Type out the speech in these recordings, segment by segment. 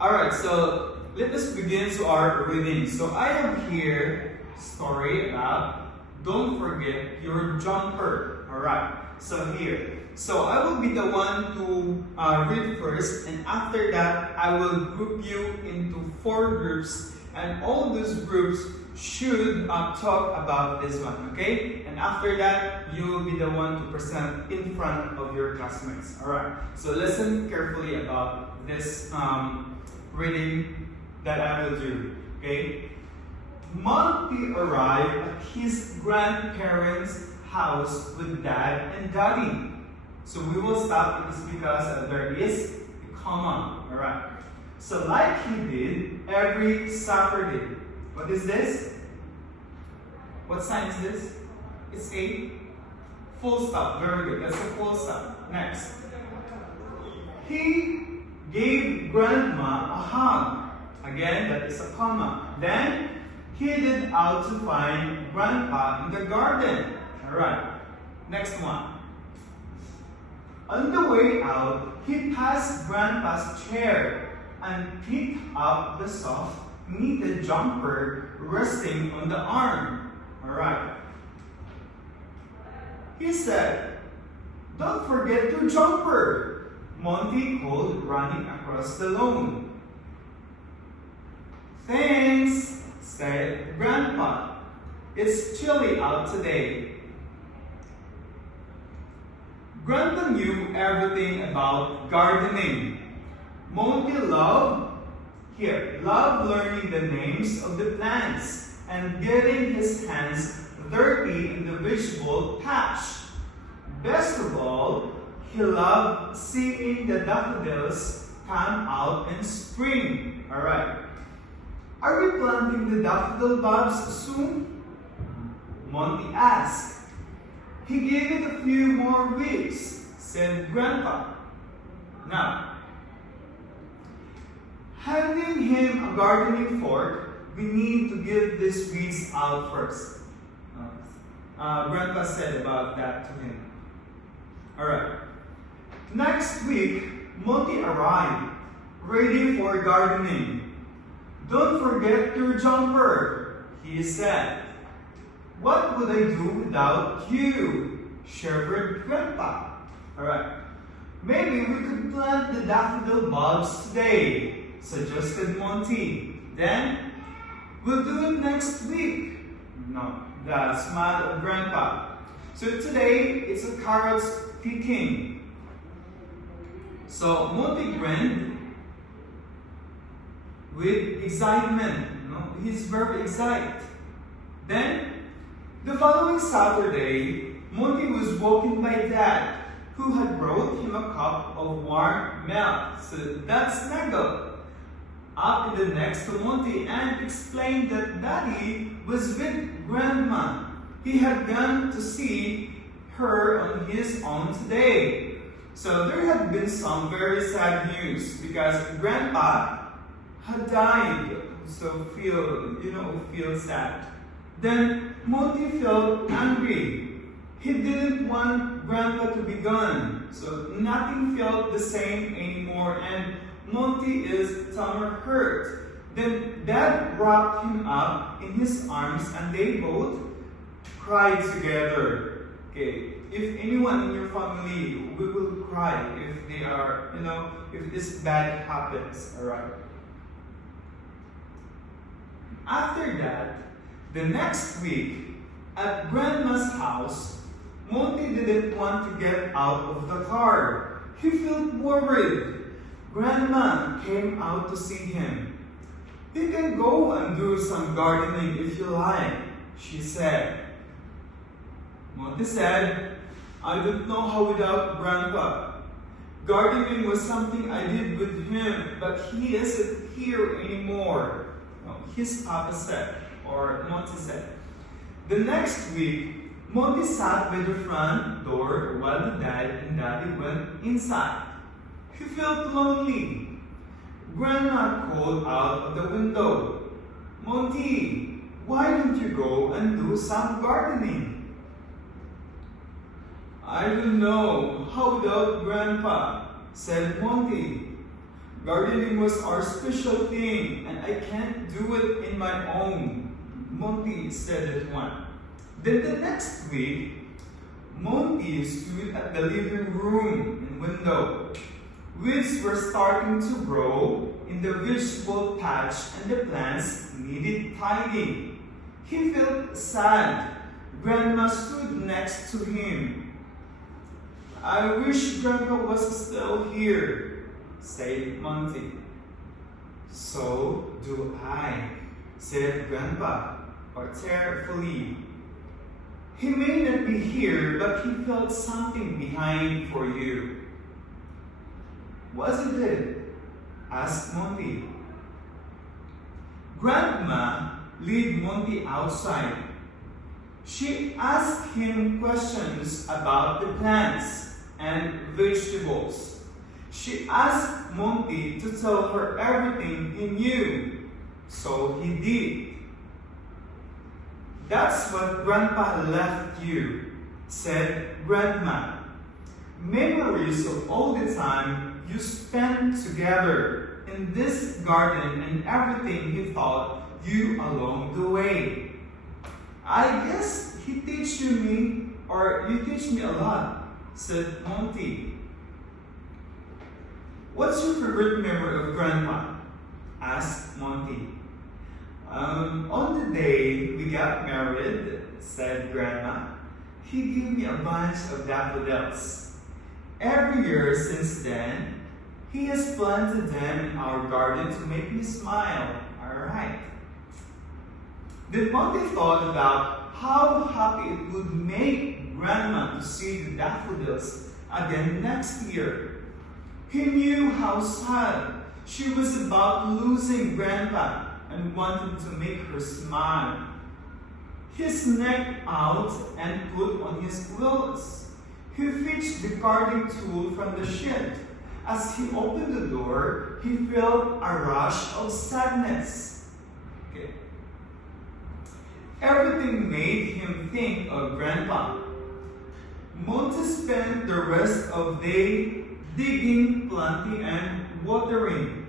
Alright, so let us begin to our reading. So I have here a story about don't forget your jumper. Alright, so here. So I will be the one to read first, and after that I will group you into 4 groups, and all those groups should talk about this one, okay? And after that, you will be the one to present in front of your classmates. Alright, so listen carefully about this reading that I will do, okay? Monty arrived at his grandparents' house with Dad and Daddy. So we will stop this because there is a comma, alright? So like he did every Saturday. What is this? What sign is this? It's a full stop. Very good. That's a full stop. Next. He gave Grandma a hug. Again, that is a comma. Then he headed out to find Grandpa in the garden. Alright. Next one. On the way out, he passed Grandpa's chair and picked up the soft knitted jumper resting on the arm. Alright. He said, "Don't forget your jumper," Monty called, running across the lawn. "Thanks," said Grandpa. "It's chilly out today." Grandpa knew everything about gardening. Monty loved learning the names of the plants and getting his hands dirty in the vegetable patch. Best of all, he loved seeing the daffodils come out in spring. Alright. "Are we planting the daffodil bulbs soon?" Monty asked. "He gave it a few more weeks," said Grandpa. "Now, handing him a gardening fork, we need to get these weeds out first." Grandpa said about that to him. Alright. Next week, Monty arrived, ready for gardening. "Don't forget your jumper," he said. "What would I do without you?" shivered Grandpa. Alright. "Maybe we could plant the daffodil bulbs today," suggested Monty. "Then we'll do it next week." No, the smile of Grandpa. "So today it's a carrots picking." So Monty grinned with excitement. He's very excited. Then the following Saturday, Monty was walking by Dad, who had brought him a cup of warm milk. So Dad snuggled up in the next to Monty and explained that Daddy was with Grandma. He had gone to see her on his own today. So there had been some very sad news because Grandpa had died. So feel sad. Then Monty felt angry. He didn't want Grandpa to be gone. So nothing felt the same anymore, and Monty's stomach hurt. Then Dad wrapped him up in his arms and they both cried together. Okay, if anyone in your family will cry if they are, if this bad happens, alright? After that, the next week, at Grandma's house, Monty didn't want to get out of the car. He felt worried. Grandma came out to see him. "You can go and do some gardening if you like," she said. Monty said, "I don't know how without Grandpa. Gardening was something I did with him, but he isn't here anymore." His papa said, or Monty said. The next week, Monty sat by the front door while the Dad and Daddy went inside. He felt lonely. Grandma called out of the window, "Monty, why don't you go and do some gardening?" "I don't know how without Grandpa," said Monty. Gardening was our special thing, and I can't do it in my own, Monty said at one. Then the next week, Monty stood at the living room and window. Weeds were starting to grow in the vegetable patch and the plants needed tidying. He felt sad. Grandma stood next to him. I wish Grandpa was still here, said Monty. So do I, said Grandpa, tearfully. He may not be here, but he felt something behind for you. Was it? Asked Monty. Grandma led Monty outside. She asked him questions about the plants and vegetables. She asked Monty to tell her everything he knew, so he did. That's what Grandpa left you, said Grandma. Memories of all the time you spent together in this garden and everything he taught you along the way. I guess he teach me a lot, said Monty. What's your favorite memory of Grandpa? Asked Monty. On the day we got married, said Grandma, he gave me a bunch of daffodils. Every year since then, he has planted them in our garden to make me smile. Alright. Then Monty thought about how happy it would make Grandma to see the daffodils again next year. He knew how sad she was about losing Grandpa and wanted to make her smile. He sneaked out and put on his clothes. He fetched the gardening tool from the shed. As he opened the door, he felt a rush of sadness. Okay. Everything made him think of Grandpa. Monty spent the rest of the day digging, planting, and watering.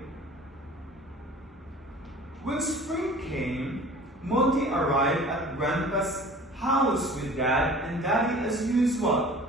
When spring came, Monty arrived at Grandpa's house with Dad and Daddy as usual.